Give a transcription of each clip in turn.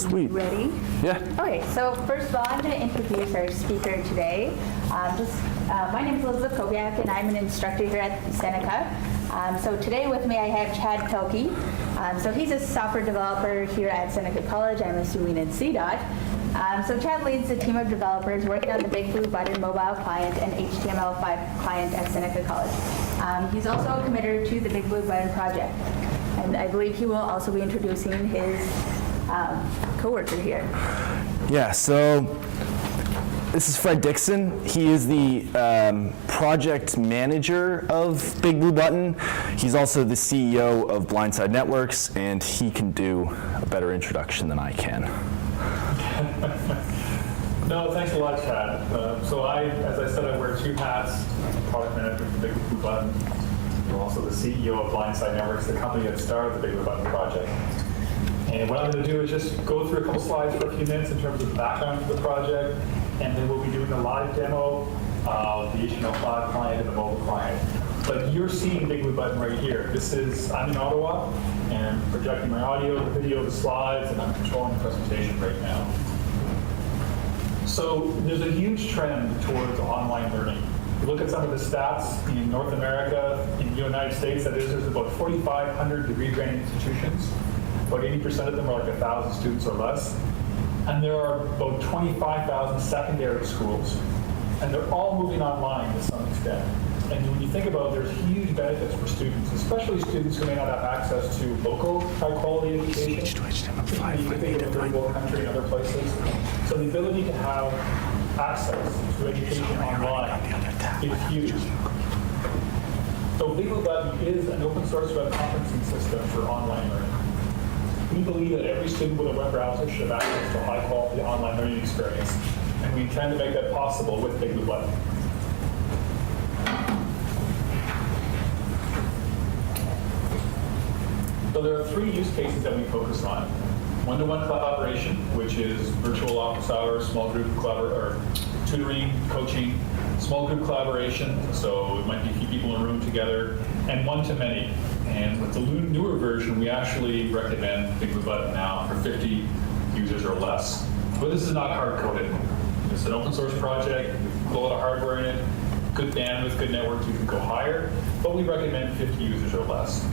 Sweet. Ready? Yeah. Okay, so first of all, I'm going to introduce our speaker today. My name is Elizabeth Kobiak, and I'm an instructor here at Seneca. So today with me I have Chad Pilkey. So he's a software developer here at Seneca College, I'm assuming in CDOT. So Chad leads a team of developers working on the BigBlueButton mobile client and HTML5 client at Seneca College. He's also a committer to the BigBlueButton project. And I believe he will also be introducing his coworker here. Yeah, so this is Fred Dixon. He is the project manager of BigBlueButton. He's also the CEO of Blindside Networks, and he can do a better introduction than I can. No, thanks a lot, Chad. So as I said, I wear two hats. I'm a product manager for BigBlueButton. I'm also the CEO of Blindside Networks, the company that started the BigBlueButton project. And what I'm going to do is just go through a couple slides for a few minutes in terms of the background of the project, and then we'll be doing a live demo of the HTML5 client and the mobile client. But you're seeing BigBlueButton right here. I'm in Ottawa, and I'm projecting my audio, the video, the slides, and I'm controlling the presentation right now. So there's a huge trend towards online learning. If you look at some of the stats in North America, in the United States, there's about 4,500 degree-granting institutions. About 80% of them are like 1,000 students or less. And there are about 25,000 secondary schools. And they're all moving online to some extent. And when you think about it, there's huge benefits for students, especially students who may not have access to local high-quality education. You think of a third world country and other places. So the ability to have access to education online is huge. So BigBlueButton is an open source web conferencing system for online learning. We believe that every student with a web browser should have access to a high-quality online learning experience, and we intend to make that possible with BigBlueButton. So there are three use cases that we focus on. One-to-one collaboration, which is virtual office hours, small group tutoring, coaching, small group collaboration, so it might be a few people in a room together, and one-to-many. And with the newer version, we actually recommend BigBlueButton now for 50 users or less. But this is not hard-coded. It's an open source project, with a lot of hardware in it, good bandwidth, good network, you can go higher, but we recommend 50 users or less.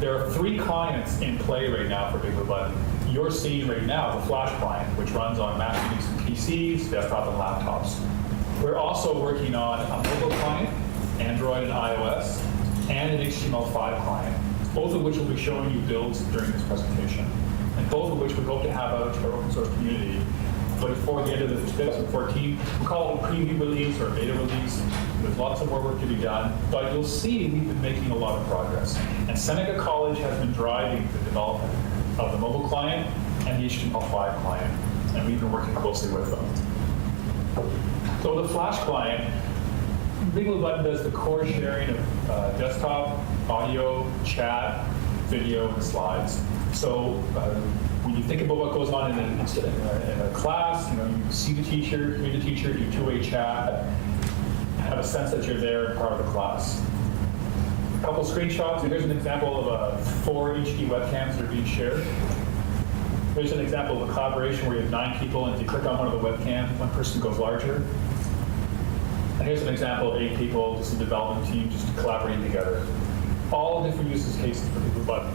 There are three clients in play right now for BigBlueButton. You're seeing right now the Flash client, which runs on Mac, Unix, and PCs, desktop, and laptops. We're also working on a mobile client, Android and iOS, and an HTML5 client, both of which will be showing you builds during this presentation, and both of which we hope to have out to our open source community. But before the end of 2014, we call it a preview release or a beta release. There's lots of more work to be done, but you'll see we've been making a lot of progress. And Seneca College has been driving the development of the mobile client and the HTML5 client, and we've been working closely with them. So the Flash client, BigBlueButton does the core sharing of desktop, audio, chat, video, and slides. So when you think about what goes on in a class, you see the teacher, hear the teacher, do two-way chat, have a sense that you're there and part of the class. A couple screenshots. Here's an example of 4 HD webcams that are being shared. Here's an example of a collaboration where you have 9 people, and if you click on one of the webcams, one person goes larger. And here's an example of 8 people, just a development team, just collaborating together. All different use cases for BigBlueButton.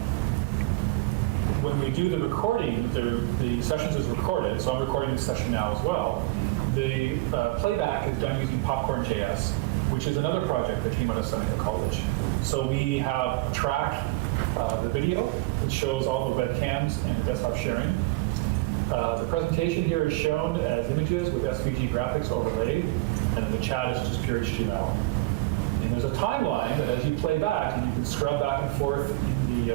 When we do the recording, the sessions is recorded, so I'm recording this session now as well. The playback is done using Popcorn.js, which is another project that came out of Seneca College. So we have track the video, which shows all the webcams and the desktop sharing. The presentation here is shown as images with SVG graphics overlaid, and then the chat is just pure HTML. And there's a timeline that as you play back, and you can scrub back and forth in the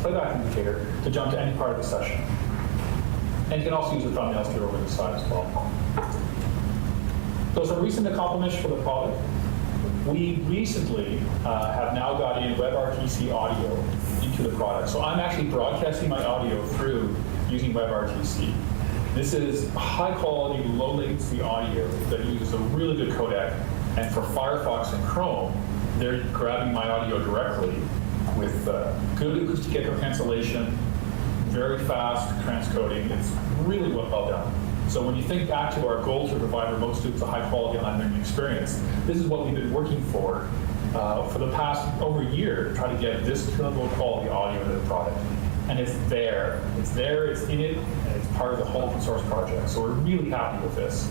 playback indicator to jump to any part of the session. And you can also use the thumbnails here over the side as well. So some recent accomplishments for the product. We recently have now got in WebRTC audio into the product. So I'm actually broadcasting my audio through using WebRTC. This is high quality, low latency audio that uses a really good codec. And for Firefox and Chrome, they're grabbing my audio directly with good acoustic echo cancellation, very fast transcoding. It's really well done. So when you think back to our goal to provide remote students a high-quality online learning experience, this is what we've been working for the past over a year to try to get this level of quality audio into the product. And it's there. It's there, it's in it, and it's part of the whole open source project. So we're really happy with this.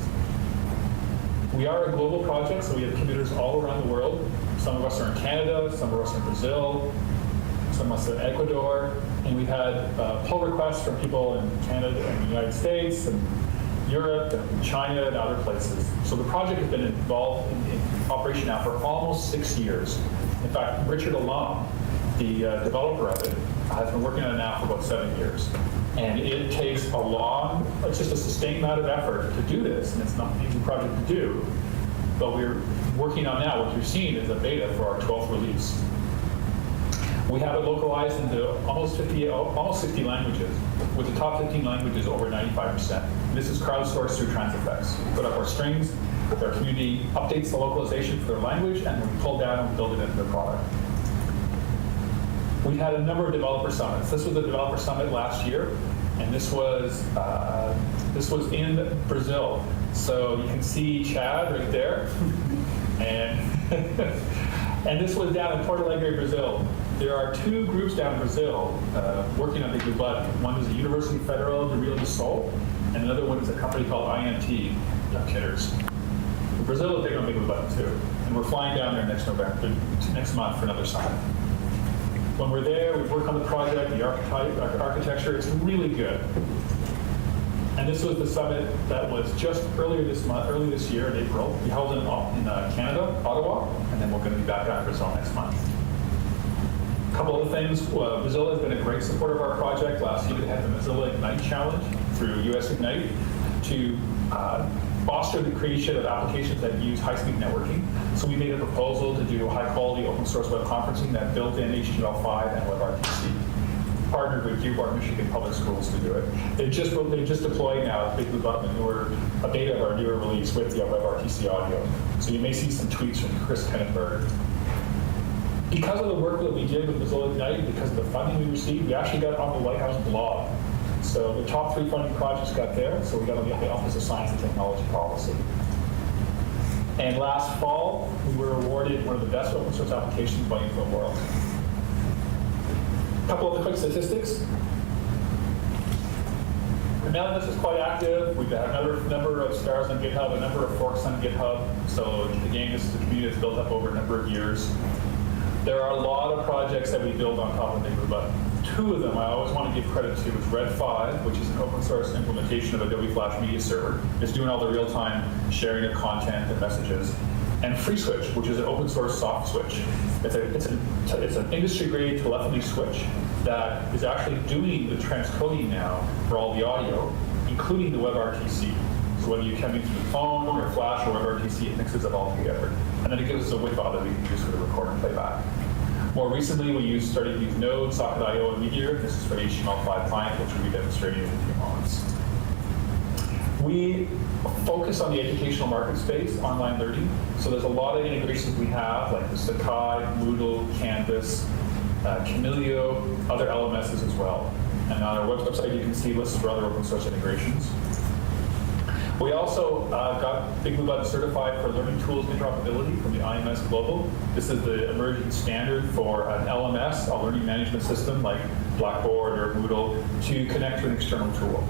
We are a global project, so we have contributors all around the world. Some of us are in Canada, some of us are in Brazil, some of us are in Ecuador, and we've had pull requests from people in Canada and the United States, and Europe, and China, and other places. So the project has been involved in operation now for almost 6 years. In fact, Richard Alum, the developer of it, has been working on it now for about 7 years. And it takes it's just a sustained amount of effort to do this, and it's not an easy project to do. But we're working on now, what you're seeing is a beta for our 12th release. We have it localized into almost 60 languages, with the top 15 languages over 95%. This is crowdsourced through Transifex. We put up our strings, our community updates the localization for their language, and then we pull down and build it into the product. We've had a number of developer summits. This was the developer summit last year, and this was in Brazil. So you can see Chad right there, and and this was down in Porto Alegre, Brazil. There are 2 groups down in Brazil working on BigBlueButton. One is the University Federal de Rio do Sul, and another one is a company called IMT, Young Kidders. Brazil is big on BigBlueButton too, and we're flying down there next month for another summit. When we're there, we work on the project, the architecture. It's really good. And this was the summit that was just early this year in April. We held it in Canada, Ottawa, and then we're going to be back out in Brazil next month. A couple other things. Mozilla has been a great supporter of our project. Last year, they had the Mozilla Ignite Challenge through US Ignite to foster the creation of applications that use high-speed networking. So we made a proposal to do high-quality open-source web conferencing that built in HTML5 and WebRTC. Partnered with Dearborn, Michigan Public Schools to do it. They just deployed now BigBlueButton, a beta of our newer release with the WebRTC audio. So you may see some tweets from Chris Kennenberg. Because of the work that we did with Mozilla Ignite, because of the funding we received, we actually got on the White House blog. So the top 3 funding projects got there, so we got on the Office of Science and Technology Policy. And last fall, we were awarded one of the best open source applications by InfoWorld. A couple of the quick statistics. The mailing list is quite active. We've had a number of stars on GitHub, a number of forks on GitHub. So again, this is a community that's built up over a number of years. There are a lot of projects that we build on top of BigBlueButton. 2 of them I always want to give credit to is Red5, which is an open source implementation of Adobe Flash Media Server. It's doing all the real-time sharing of content and messages. And FreeSwitch, which is an open source soft switch. It's an industry-grade telephony switch that is actually doing the transcoding now for all the audio, including the WebRTC. So whether you're coming through the phone or Flash or WebRTC, it mixes it all together. And then it gives us a WIP file that we can use for the record and playback. More recently, we started to use Node, Socket.io, and Meteor. This is for the HTML5 client, which we'll be demonstrating in a few moments. We focus on the educational market space, online learning. So there's a lot of integrations we have, like the Sakai, Moodle, Canvas, Camilio, other LMSs as well. And on our website, you can see lists of other open source integrations. We also got BigBlueButton certified for learning tools interoperability from the IMS Global. This is the emerging standard for an LMS, a learning management system like Blackboard or Moodle, to connect to an external tool.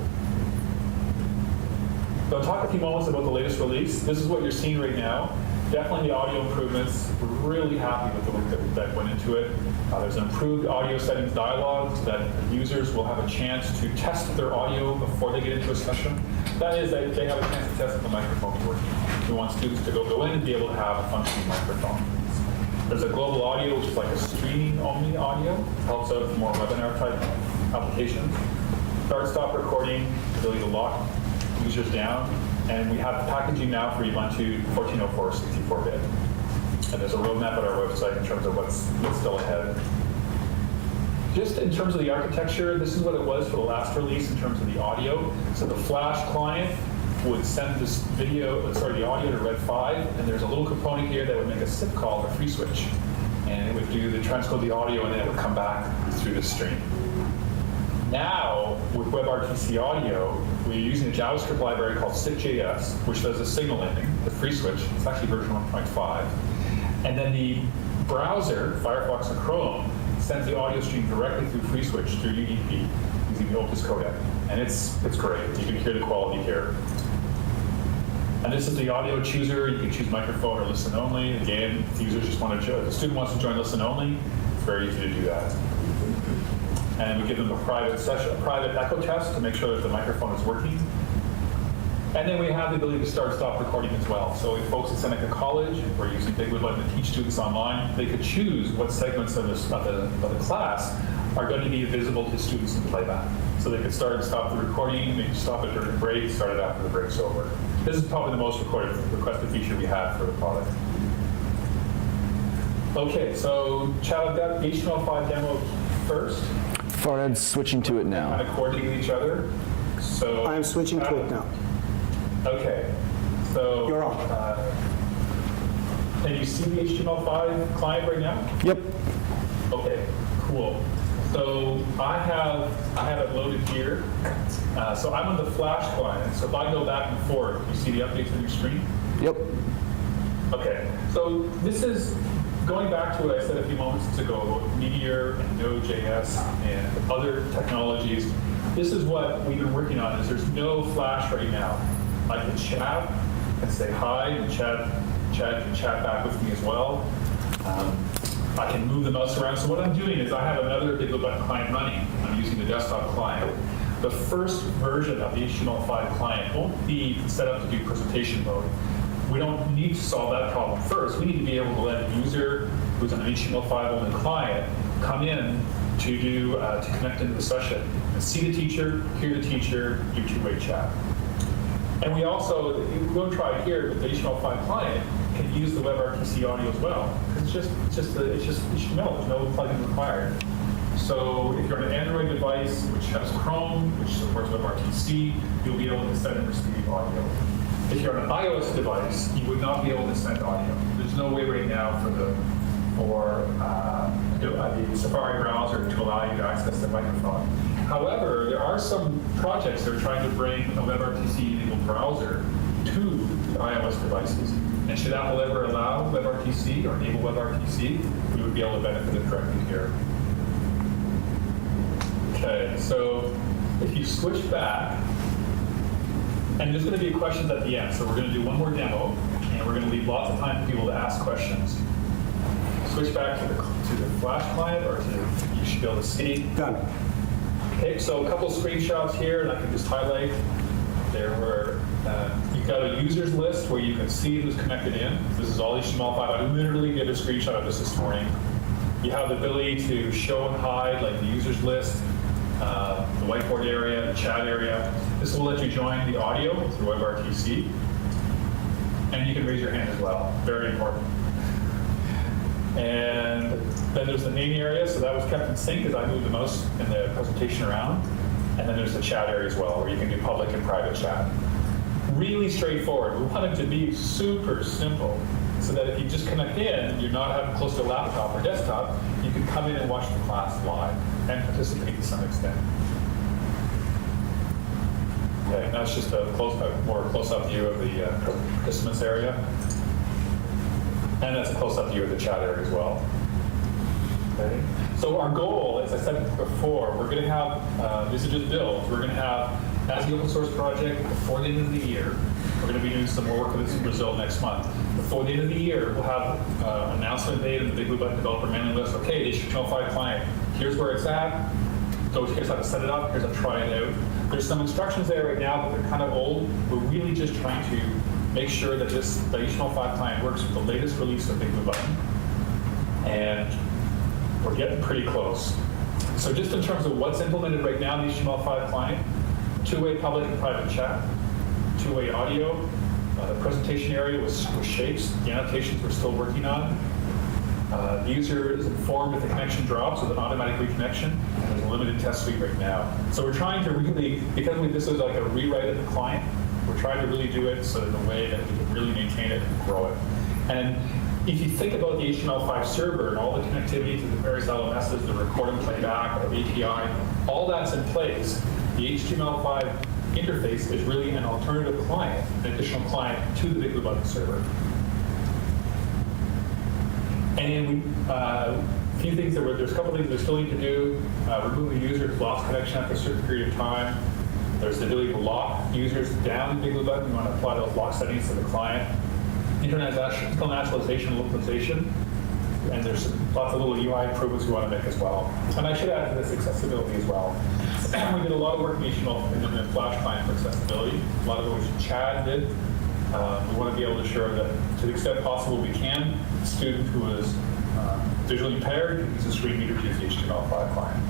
So I'll talk a few moments about the latest release. This is what you're seeing right now. Definitely the audio improvements. We're really happy with the work that went into it. There's an improved audio settings dialog so that users will have a chance to test their audio before they get into a session. That is, they have a chance to test if the microphone is working. We want students to go in and be able to have a functioning microphone. There's a global audio, which is like a streaming-only audio. Helps out with more webinar-type applications. Start-stop recording, ability to lock users down. And we have packaging now for Ubuntu 14.04 64-bit. And there's a roadmap at our website in terms of what's still ahead. Just in terms of the architecture, this is what it was for the last release in terms of the audio. So the Flash client would send the audio to Red5, and there's a little component here that would make a SIP call to FreeSwitch. And it would do the transcode the audio, and then it would come back through the stream. Now, with WebRTC audio, we're using a JavaScript library called SICJS, which does a signal ending, the free switch. It's actually version 1.5. And then the browser, Firefox or Chrome, sends the audio stream directly through free switch through UDP using the Opus codec. And it's great. You can hear the quality here. And this is the audio chooser. You can choose microphone or listen only. Again, if the users just want to join, if the student wants to join listen only, it's very easy to do that. And we give them a private session, a private echo test to make sure that the microphone is working. And then we have the ability to start and stop recording as well. So if folks at Seneca College, if we're using BigBlueButton to teach students online, they could choose what segments of the class are going to be visible to students in playback. So they could start and stop the recording, they could stop it during a break, start it after the break's over. This is probably the most requested feature we have for the product. Okay, so Chad, I've got the HTML5 demo first. Farhad's switching to it now. Kind of coordinating with each other. So I'm switching to it now. Okay, so You're on. Can you see the HTML5 client right now? Yep. Okay, cool. So I have it loaded here. So I'm on the Flash client. So if I go back and forth, you see the updates on your screen? Yep. Okay, so this is going back to what I said a few moments ago about Meteor and Node.js and other technologies. This is what we've been working on. Is there's no Flash right now. I can chat and say hi, and Chad can chat back with me as well. I can move the mouse around. So what I'm doing is I have another BigBlueButton client running. I'm using the desktop client. The first version of the HTML5 client won't be set up to do presentation mode. We don't need to solve that problem first. We need to be able to let a user who's on an HTML5 only client come in to connect into the session and see the teacher, hear the teacher, do two-way chat. And we also, we'll try it here with the HTML5 client, can use the WebRTC audio as well. It's just HTML, there's no plugin required. So if you're on an Android device, which has Chrome, which supports WebRTC, you'll be able to send and receive audio. If you're on an iOS device, you would not be able to send audio. There's no way right now for the Safari browser to allow you to access the microphone. However, there are some projects that are trying to bring a WebRTC-enabled browser to the iOS devices. And should Apple ever allow WebRTC or enable WebRTC, we would be able to benefit it directly here. Okay, so if you switch back, and there's going to be questions at the end, so we're going to do one more demo, and we're going to leave lots of time for people to ask questions. Switch back to the Flash client, or you should be able to see. Done. Okay, so a couple of screenshots here, and I can just highlight. There were, you've got a users list where you can see who's connected in. This is all HTML5. I literally did a screenshot of this morning. You have the ability to show and hide, like the users list, the whiteboard area, the chat area. This will let you join the audio through WebRTC. And you can raise your hand as well. Very important. And then there's the name area, so that was kept in sync as I moved the mouse in the presentation around. And then there's the chat area as well, where you can do public and private chat. Really straightforward. We want it to be super simple, so that if you just connect in, you're not having close to a laptop or desktop, you can come in and watch the class live and participate to some extent. Okay, that's just a more close-up view of the participants area. And that's a close-up view of the chat area as well. Okay. So our goal, as I said before, we're going to have, these are just builds, we're going to have, as the open source project, before the end of the year, we're going to be doing some more work with this in Brazil next month. Before the end of the year, we'll have an announcement made in the BigBlueButton developer mailing list. Okay, the HTML5 client, here's where it's at. So here's how to set it up, here's how to try it out. There's some instructions there right now, but they're kind of old. We're really just trying to make sure that the HTML5 client works with the latest release of BigBlueButton. And we're getting pretty close. So just in terms of what's implemented right now in the HTML5 client, two-way public and private chat, two-way audio, the presentation area with shapes, the annotations we're still working on. The user is informed if the connection drops with an automatic reconnection. There's a limited test suite right now. So we're trying to really, because this is like a rewrite of the client, we're trying to really do it so in a way that we can really maintain it and grow it. And if you think about the HTML5 server and all the connectivity to the various LMSs, the record and playback, or API, all that's in place. The HTML5 interface is really an alternative client, an additional client to the BigBlueButton server. And a few things there's a couple things we still need to do. Remove a user who's lost connection after a certain period of time. There's the ability to lock users down in BigBlueButton. We want to apply those lock settings to the client. International naturalization and localization. And there's lots of little UI improvements we want to make as well. And I should add to this accessibility as well. We did a lot of work in the Flash client for accessibility. A lot of it which Chad did. We want to be able to ensure that, to the extent possible we can, a student who is visually impaired can use a screen reader to use the HTML5 client.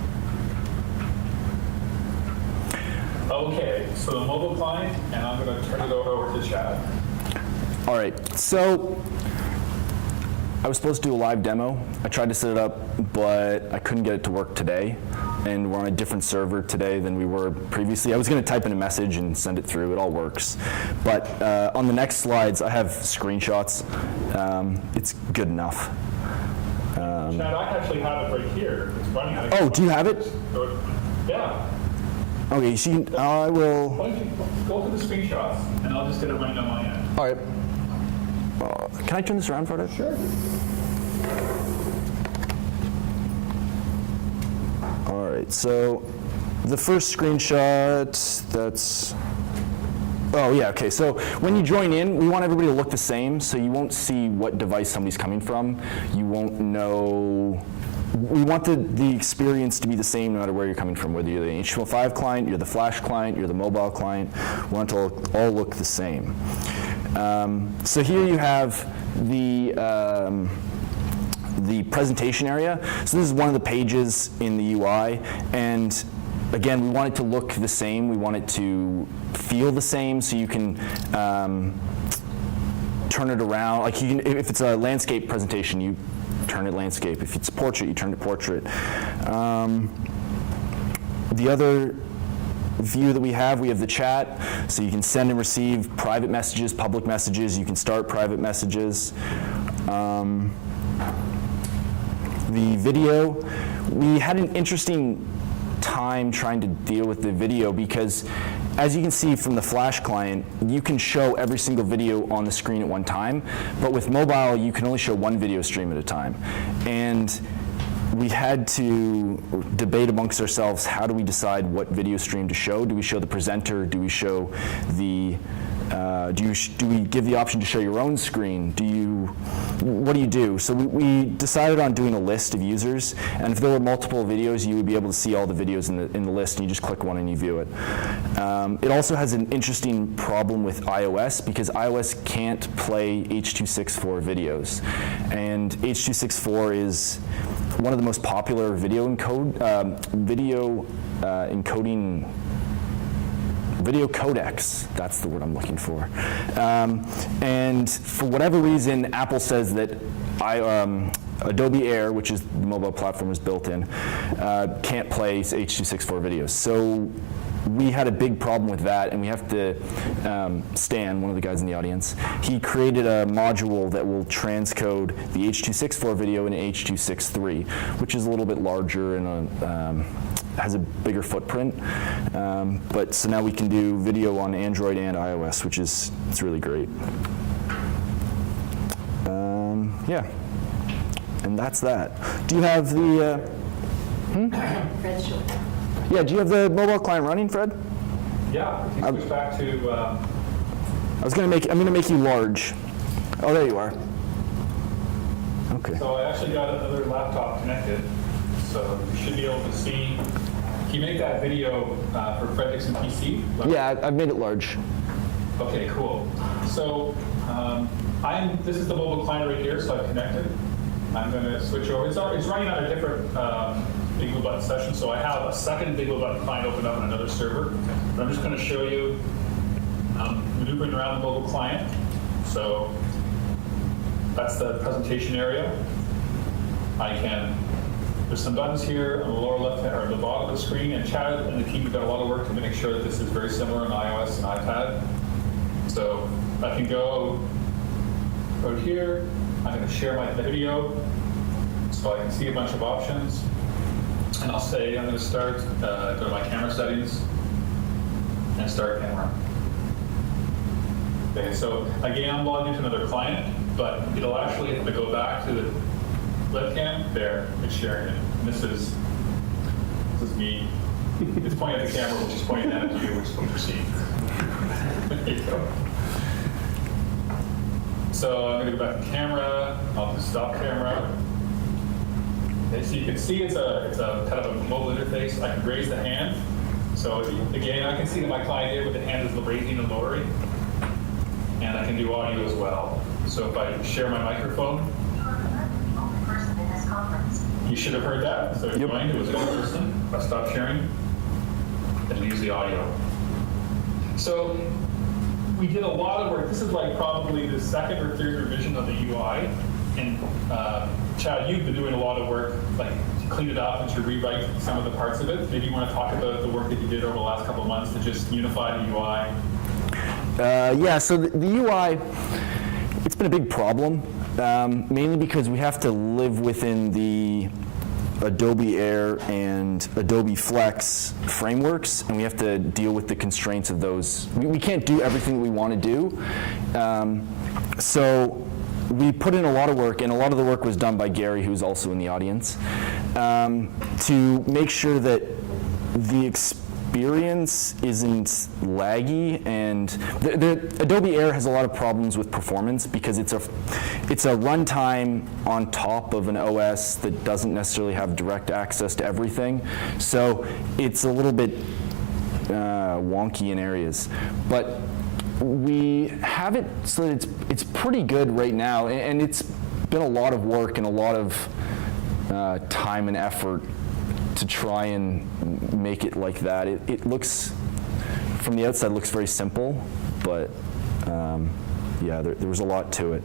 Okay, so the mobile client, and I'm going to turn it over to Chad. All right, so I was supposed to do a live demo. I tried to set it up, but I couldn't get it to work today. And we're on a different server today than we were previously. I was going to type in a message and send it through. It all works. But on the next slides, I have screenshots. It's good enough. Chad, I actually have it right here. It's running. Oh, do you have it? Yeah. Okay, so I will. Why don't you go through the screenshots, and I'll just get it running on my end. All right. Can I turn this around for it? Sure. All right, so the first screenshot, that's, oh yeah, okay. So when you join in, we want everybody to look the same, so you won't see what device somebody's coming from. You won't know, we want the experience to be the same no matter where you're coming from, whether you're the HTML5 client, you're the Flash client, you're the mobile client. We want it to all look the same. So here you have the presentation area. So this is one of the pages in the UI, and again, we want it to look the same. We want it to feel the same, so you can turn it around. Like you can, if it's a landscape presentation, you turn it landscape. If it's portrait, you turn it portrait. The other view that we have the chat, so you can send and receive private messages, public messages. You can start private messages. The video, we had an interesting time trying to deal with the video because, as you can see from the Flash client, you can show every single video on the screen at one time, but with mobile, you can only show one video stream at a time. And we had to debate amongst ourselves, how do we decide what video stream to show? Do we show the presenter? Do we show the, do we give the option to show your own screen? What do you do? So we decided on doing a list of users, and if there were multiple videos, you would be able to see all the videos in the list, and you just click one and you view it. It also has an interesting problem with iOS, because iOS can't play H.264 videos, and H.264 is one of the most popular video codecs, that's the word I'm looking for. And for whatever reason, Apple says that Adobe Air, which is the mobile platform is built in, can't play H.264 videos. So we had a big problem with that, and we have to, Stan, one of the guys in the audience, he created a module that will transcode the H.264 video into H.263, which is a little bit larger and has a bigger footprint. But so now we can do video on Android and iOS, which is, it's really great. Yeah, and that's that. Do you have the, Fred's showing. yeah, do you have the mobile client running, Fred? Yeah, if you switch back to, I'm gonna make you large. Oh, there you are. Okay. so I actually got another laptop connected, so you should be able to see. Can you make that video for Fred Dixon PC? Yeah, I've made it large. Okay, cool. So this is the mobile client right here, so I've connected. I'm going to switch over. It's running on a different BigBlueButton session, so I have a second BigBlueButton client open up on another server. But I'm just going to show you maneuvering around the mobile client. So that's the presentation area. There's some buttons here on the lower left hand or the bottom of the screen, and Chad and the team have done a lot of work to make sure that this is very similar on iOS and iPad. So I can go here. I'm going to share the video so I can see a bunch of options. And I'll say I'm going to start, go to my camera settings, and start camera. Okay, so again, I'm logged into another client, but it'll actually, if I go back to the webcam, there, it's sharing it. And this is me. It's pointing at the camera, which is pointing at you, which is what you're seeing. There you go. So I'm going to go back to camera. I'll just stop camera. Okay, so you can see it's a kind of a mobile interface. I can raise the hand. So again, I can see that my client here with the hand is raising and lowering. And I can do audio as well. So if I share my microphone, you should have heard that. So you're going to a single person. If I stop sharing, it'll use the audio. So we did a lot of work. This is like probably the second or third revision of the UI. And Chad, you've been doing a lot of work, like to clean it up and to rewrite some of the parts of it. Maybe you want to talk about the work that you did over the last couple of months to just unify the UI. Yeah, so the UI, it's been a big problem, mainly because we have to live within the Adobe Air and Adobe Flex frameworks, and we have to deal with the constraints of those. We can't do everything we want to do. So we put in a lot of work, and a lot of the work was done by Gary, who's also in the audience, to make sure that the experience isn't laggy. And the Adobe Air has a lot of problems with performance because it's a runtime on top of an OS that doesn't necessarily have direct access to everything. So it's a little bit wonky in areas. But we have it so that it's pretty good right now, and it's been a lot of work and a lot of time and effort to try and make it like that. It looks, from the outside, looks very simple, but yeah, there was a lot to it.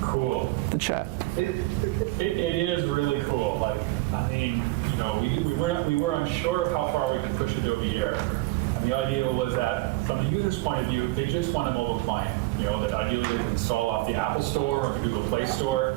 Cool. The chat. It is really cool. Like, I mean, you know, we were unsure of how far we could push Adobe Air. And the idea was that, from the user's point of view, they just want a mobile client. You know, that ideally they can install off the Apple Store or the Google Play Store.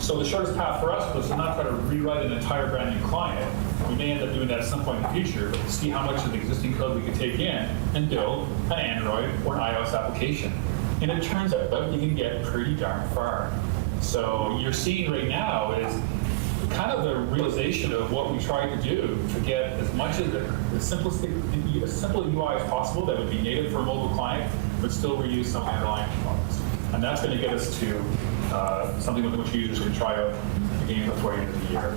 So the shortest path for us was to not try to rewrite an entire brand new client. We may end up doing that at some point in the future, but to see how much of the existing code we could take in and build an Android or an iOS application. And it turns out you can get pretty darn far. So you're seeing right now is kind of the realization of what we tried to do to get as much of the simple UI as possible that would be native for a mobile client, but still reuse some underlying components. And that's going to get us to something with which users can try out the game before the end of the year.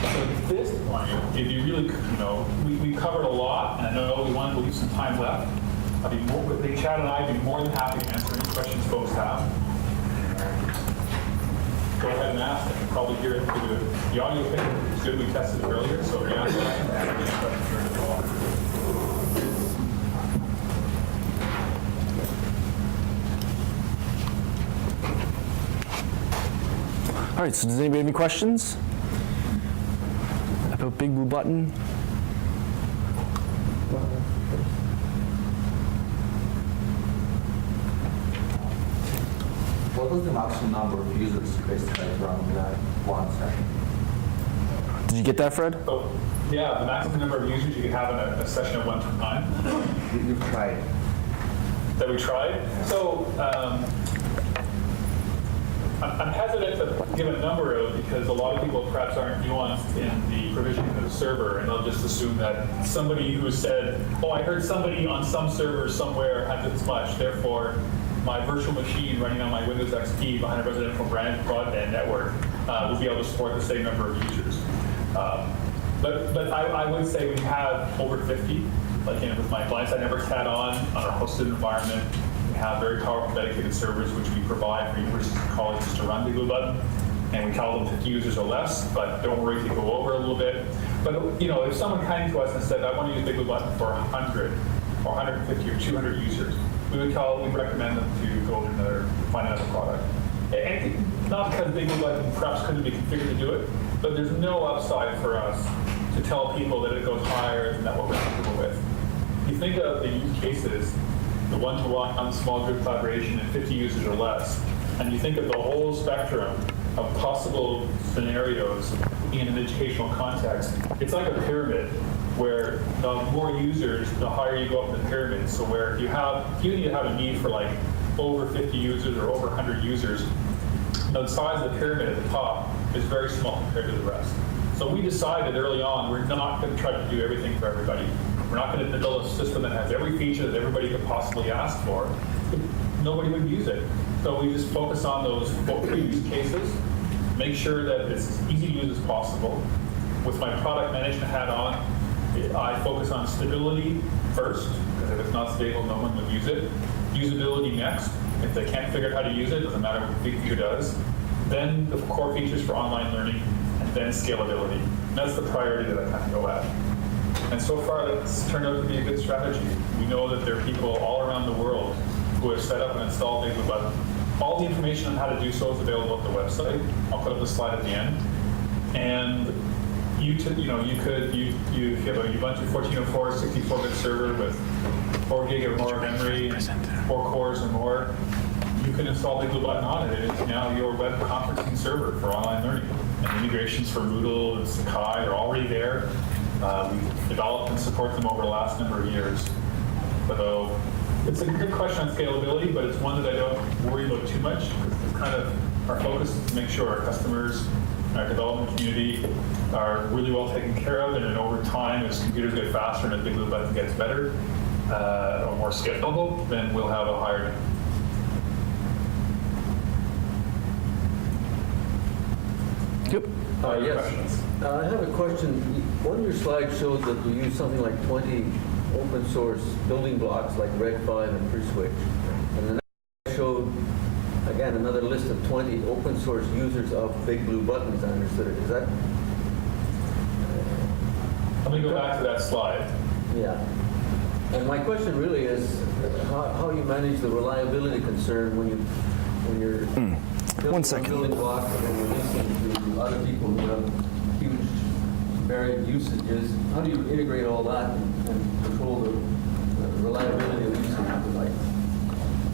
So at this point, if you really, you know, we covered a lot, and I know we wanted to leave some time left. Chad and I would be more than happy to answer any questions folks have. Go ahead and ask. I can probably hear it through the audio thing. It's good. We tested it earlier, so if you ask questions, I can answer questions during the call. All right, so does anybody have any questions about BigBlueButton? What was the maximum number of users basically running that one session? Did you get that, Fred? So, yeah, the maximum number of users you can have in a session at one time. You've tried. That we tried. So I'm hesitant to give a number out because a lot of people perhaps aren't nuanced in the provisioning of the server, and they'll just assume that somebody who said, oh, I heard somebody on some server somewhere had this much, therefore my virtual machine running on my Windows XP behind a residential broadband network will be able to support the same number of users. But I would say we have over 50, like with my Blindside Networks hat on our hosted environment. We have very powerful dedicated servers which we provide for universities and colleges to run BigBlueButton, and we tell them 50 users or less, but don't worry if you go over a little bit. But you know, if someone came to us and said, I want to use BigBlueButton for 100 or 150 or 200 users, we would recommend them to go to find another product. And not because BigBlueButton perhaps couldn't be configured to do it, but there's no upside for us to tell people that it goes higher than what we're comfortable with. You think of the use cases, the one-to-one, small group collaboration, and 50 users or less, and you think of the whole spectrum of possible scenarios in an educational context. It's like a pyramid where the more users, the higher you go up the pyramid. So where you need to have a need for like over 50 users or over 100 users, the size of the pyramid at the top is very small compared to the rest. So we decided early on, we're not going to try to do everything for everybody. We're not going to build a system that has every feature that everybody could possibly ask for. Nobody would use it. So we just focus on those 3 use cases, make sure that it's as easy to use as possible. With my product management hat on, I focus on stability first, because if it's not stable, no one would use it. Usability next. If they can't figure out how to use it, doesn't matter what the feature does. Then the core features for online learning, and then scalability. And that's the priority that I kind of go at. And so far, that's turned out to be a good strategy. We know that there are people all around the world who have set up and installed BigBlueButton. All the information on how to do so is available at the website. I'll put up the slide at the end. And you have a bunch of 1404, 64-bit server with 4 gig or more memory, 4 cores or more. You can install BigBlueButton on it. It is now your web conferencing server for online learning. And integrations for Moodle and Sakai are already there. We've developed and support them over the last number of years. So it's a good question on scalability, but it's one that I don't worry about too much. It's kind of our focus is to make sure our customers, our development community are really well taken care of, and then over time, as computers get faster and as BigBlueButton gets better or more scalable, then we'll have a higher. Yep. Yes. Questions? I have a question. One of your slides showed that you use something like 20 open source building blocks like Red5 and FreeSwitch. And the next showed, again, another list of 20 open source users of BigBlueButton, as I understood it. Is that? Let me go back to that slide. Yeah. And my question really is how you manage the reliability concern when you're One second. building blocks and then releasing to other people who have huge varied usages. How do you integrate all that and control the reliability of usage of the device?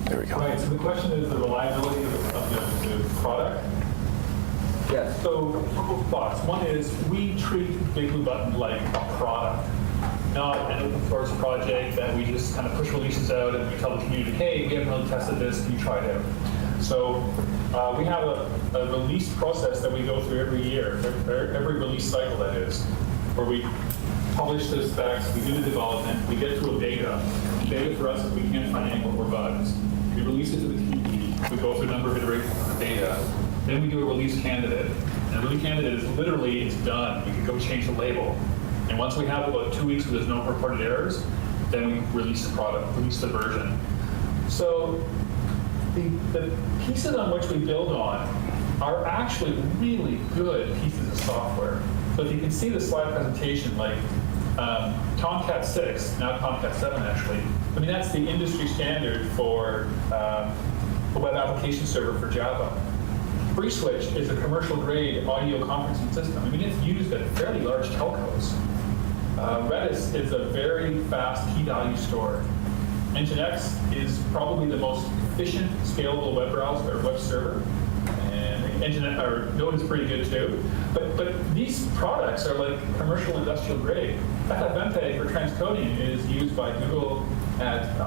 There we go. Right, so the question is the reliability of the product. Yes. So, a couple of thoughts. One is we treat BigBlueButton like a product, not an open source project that we just kind of push releases out and we tell the community, hey, we haven't really tested this, can you try it out? So we have a release process that we go through every year, every release cycle that is, where we publish the specs, we do the development, we get to a beta. Beta for us is we can't find any more bugs. We release it to the community, we go through a number of iterations of the beta. Then we do a release candidate. And a release candidate is literally, it's done. We can go change the label. And once we have about 2 weeks where there's no reported errors, then we release the product, release the version. So the pieces on which we build on are actually really good pieces of software. So if you can see the slide presentation, like Tomcat 6, now Tomcat 7 actually, I mean, that's the industry standard for a web application server for Java. FreeSwitch is a commercial-grade audio conferencing system. I mean, it's used at fairly large telcos. Redis is a very fast key-value store. Nginx is probably the most efficient, scalable web browser or web server. And Node is pretty good too. But these products are like commercial industrial grade. FFmpeg for transcoding is used by Google at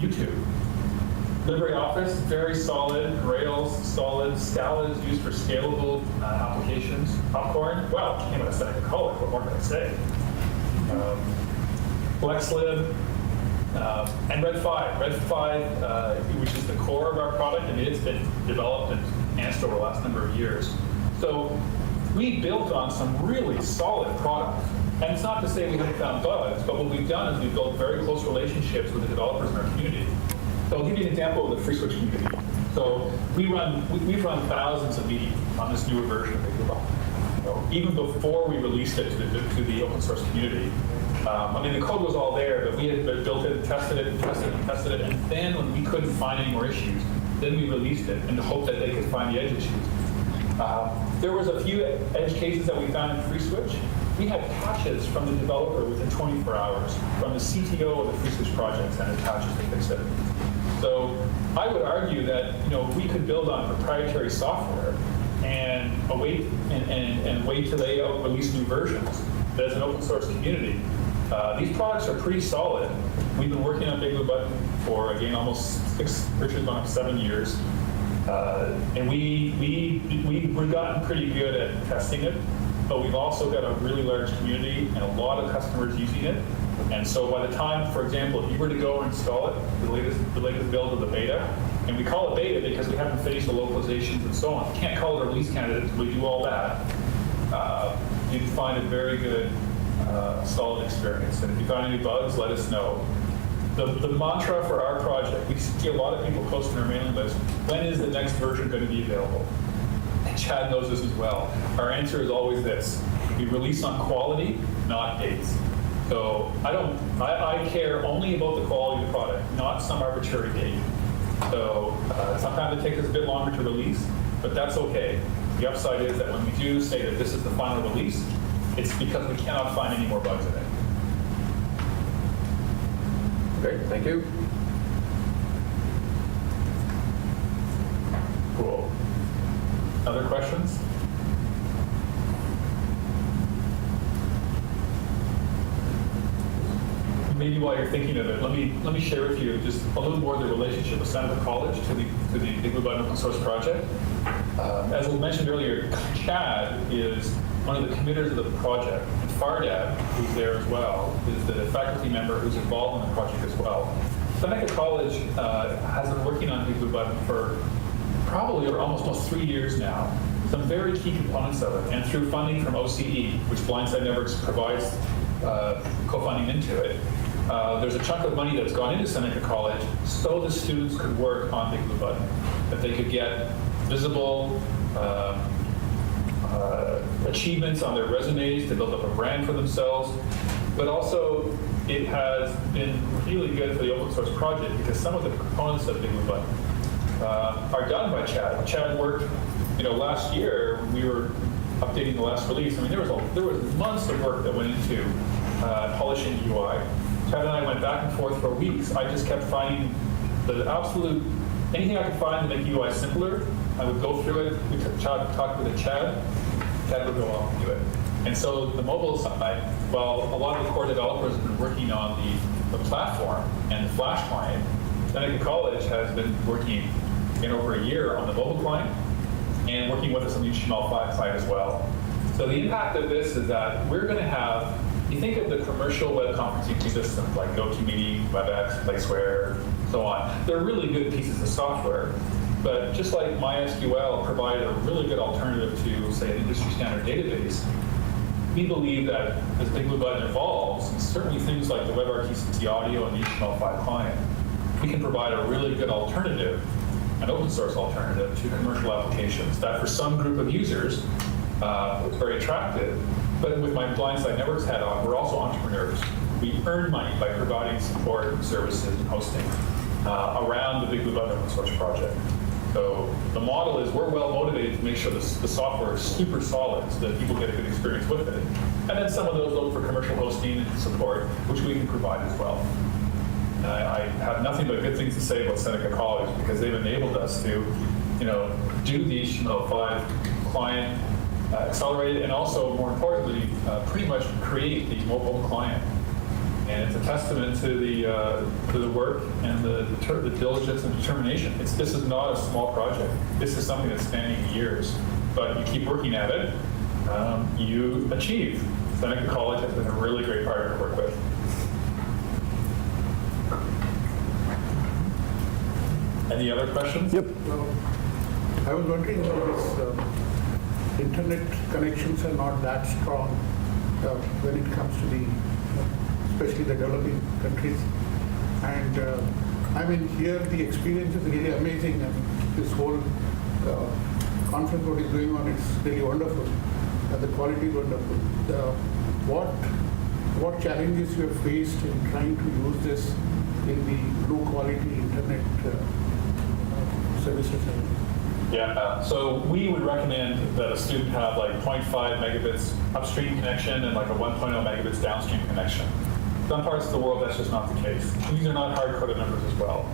YouTube. LibreOffice, very solid. Rails, solid. Scala is used for scalable applications. Popcorn, well, came out of second college, what more can I say? FlexLib, and Red5. Red5, which is the core of our product, I mean, it's been developed and enhanced over the last number of years. So we built on some really solid products. And it's not to say we haven't found bugs, but what we've done is we've built very close relationships with the developers in our community. So I'll give you an example of the FreeSwitch community. So we've run thousands of meetings on this newer version of BigBlueButton. Even before we released it to the open source community. I mean, the code was all there, but we had built it, tested it, and tested it, and tested it, and then when we couldn't find any more issues, then we released it in the hope that they could find the edge issues. There was a few edge cases that we found in FreeSwitch. We had patches from the developer within 24 hours, from the CTO of the FreeSwitch project sent us patches to fix it. So I would argue that we could build on proprietary software and wait till they release new versions. But as an open source community, these products are pretty solid. We've been working on BigBlueButton for, again, almost 7 years. And we've gotten pretty good at testing it, but we've also got a really large community and a lot of customers using it. And so by the time, for example, if you were to go and install it, the latest build of the beta, and we call it beta because we haven't finished the localizations and so on. We can't call it a release candidate until we do all that. You'd find a very good, solid experience. And if you find any bugs, let us know. The mantra for our project, we see a lot of people posting our mailing list, when is the next version going to be available? And Chad knows this as well. Our answer is always this: we release on quality, not dates. So I care only about the quality of the product, not some arbitrary date. So sometimes it takes us a bit longer to release, but that's okay. The upside is that when we do say that this is the final release, it's because we cannot find any more bugs in it. Great, thank you. Cool. Other questions? Maybe while you're thinking of it, let me share with you just a little more of the relationship of Seneca College to the BigBlueButton open source project. As I mentioned earlier, Chad is one of the committers of the project, and Fardad, who's there as well, is the faculty member who's involved in the project as well. Seneca College has been working on BigBlueButton for probably almost 3 years now. Some very key components of it, and through funding from OCE, which Blindside Networks provides co-funding into it, there's a chunk of money that's gone into Seneca College so the students could work on BigBlueButton, that they could get visible achievements on their resumes to build up a brand for themselves, but also it has been really good for the open source project because some of the components of BigBlueButton are done by Chad. Chad worked, last year we were updating the last release. I mean, there was months of work that went into polishing UI. Chad and I went back and forth for weeks. I just kept finding the absolute, anything I could find to make UI simpler, I would go through it. We talked with Chad would go off and do it. And so the mobile side, well, a lot of the core developers have been working on the platform and the Flash client. Seneca College has been working in over a year on the mobile client and working with us on the HTML5 side as well. So the impact of this is that we're going to have, you think of the commercial web conferencing systems like GoToMeeting, WebEx, Placeware, so on. They're really good pieces of software. But just like MySQL provided a really good alternative to, say, an industry standard database, we believe that as BigBlueButton evolves, and certainly things like the WebRTC audio and the HTML5 client, we can provide a really good alternative, an open source alternative to commercial applications that for some group of users is very attractive. But with my Blindside Networks hat on, we're also entrepreneurs. We earn money by providing support, services, and hosting around the BigBlueButton open source project. So the model is we're well motivated to make sure the software is super solid so that people get a good experience with it. And then some of those look for commercial hosting and support, which we can provide as well. And I have nothing but good things to say about Seneca College because they've enabled us to, do the HTML5 client, accelerate it, and also, more importantly, pretty much create the mobile client. And it's a testament to the work and the diligence and determination. This is not a small project. This is something that's spanning years. But you keep working at it, you achieve. Seneca College has been a really great partner to work with. Any other questions? Yep. I was wondering about this internet connections are not that strong when it comes to the, especially the developing countries. And I mean, here the experience is really amazing, and this whole conference what is going on is really wonderful, and the quality is wonderful. What challenges you have faced in trying to use this in the low quality internet services? Yeah, so we would recommend that a student have like 0.5 megabits upstream connection and like a 1.0 megabits downstream connection. Some parts of the world, that's just not the case. These are not hard-coded numbers as well.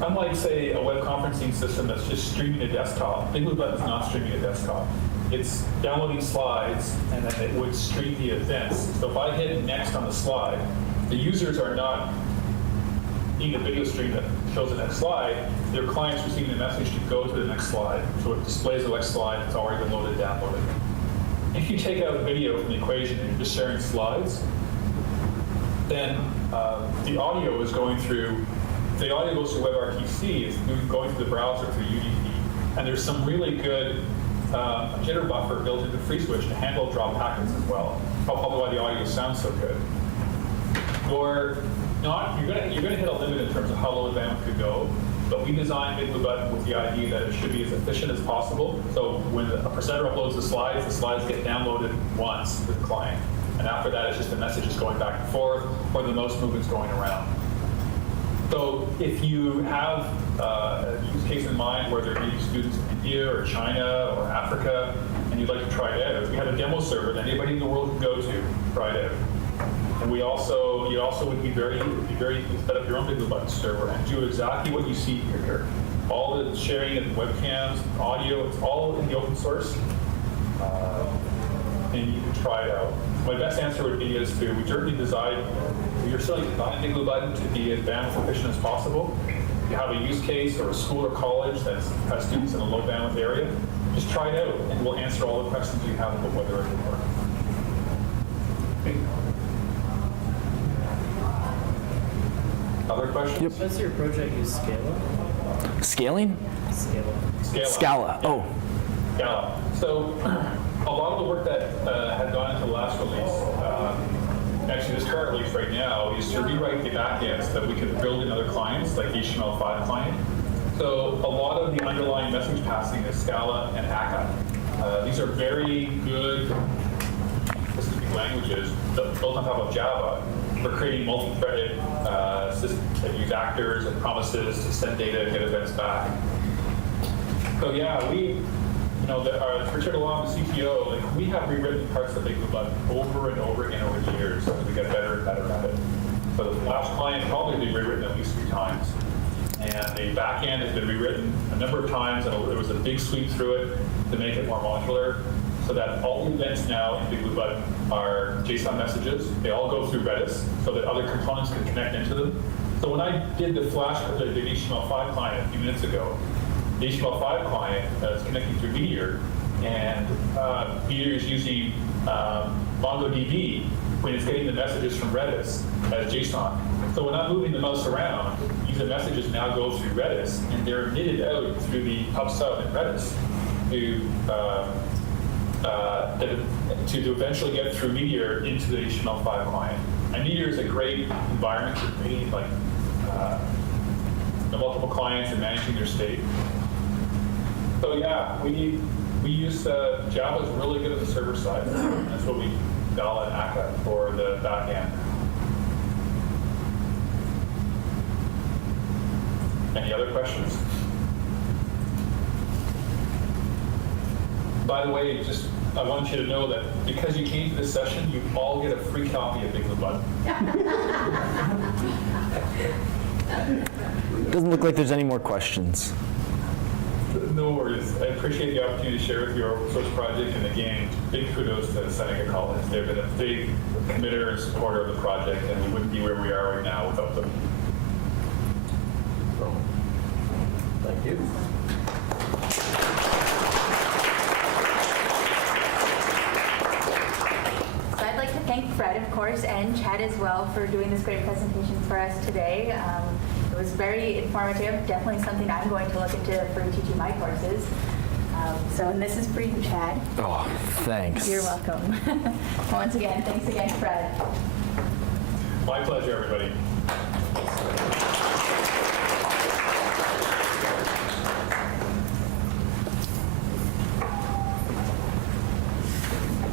unlike, say, a web conferencing system that's just streaming a desktop, BigBlueButton is not streaming a desktop. It's downloading slides, and then it would stream the events. So if I hit next on the slide, the users are not seeing the video stream that shows the next slide. Their client's receiving a message to go to the next slide. So it displays the next slide that's already been loaded, downloaded. If you take out video from the equation and you're just sharing slides, then the audio is going through, the audio goes through WebRTC, it's going through the browser through UDP, and there's some really good jitter buffer built into FreeSwitch to handle drop packets as well. Probably why the audio sounds so good. You're gonna hit a limit in terms of how low the bandwidth could go, but we designed BigBlueButton with the idea that it should be as efficient as possible. So when a presenter uploads the slides get downloaded once to the client. And after that, it's just the messages going back and forth, or the most movements going around. So if you have a use case in mind where there may be students in India or China or Africa, and you'd like to try it out, we have a demo server that anybody in the world can go to, try it out. And you also would be very set up your own BigBlueButton server and do exactly what you see here. All the sharing of webcams, audio, it's all in the open source, and you can try it out. My best answer would be is to, we certainly design, you're still designing BigBlueButton to be as bandwidth efficient as possible. If you have a use case or a school or college that has students in a low bandwidth area, just try it out and we'll answer all the questions you have about whether it will work. Other questions? Yep. What's your project use Scala? Scaling? Scala. Oh. Scala. So a lot of the work that had gone into the last release, actually this current release right now, is to rewrite the backend so that we could build in other clients, like the HTML5 client. So a lot of the underlying message passing is Scala and Akka. These are very good specific languages built on top of Java for creating multi-threaded systems that use actors and promises to send data, get events back. So yeah, Richard Along, the CTO, we have rewritten parts of BigBlueButton over and over again over the years as we get better and better at it. So the Flash client probably been rewritten at least 3 times. And the back end has been rewritten a number of times, and there was a big sweep through it to make it more modular, so that all the events now in BigBlueButton are JSON messages. They all go through Redis so that other components can connect into them. So when I did the HTML5 client a few minutes ago, the HTML5 client is connecting through Meteor, and Meteor is using MongoDB when it's getting the messages from Redis as JSON. So when I'm moving the mouse around, the messages now go through Redis, and they're knitted out through the pub sub in Redis to eventually get through Meteor into the HTML5 client. And Meteor is a great environment for creating multiple clients and managing their state. So yeah, we use Java is really good at the server side. That's what we Scala and Akka for the back end. Any other questions? By the way, I want you to know that because you came to this session, you all get a free copy of BigBlueButton. Doesn't look like there's any more questions. No worries. I appreciate the opportunity to share with you our open source project, and again, big kudos to Seneca College. They've been a big committer and supporter of the project, and we wouldn't be where we are right now without them. Thank you. So I'd like to thank Fred, of course, and Chad as well for doing this great presentation for us today. It was very informative, definitely something I'm going to look into for teaching my courses. And this is for you, Chad. Oh, thanks. You're welcome. Once again, thanks again, Fred. My pleasure, everybody.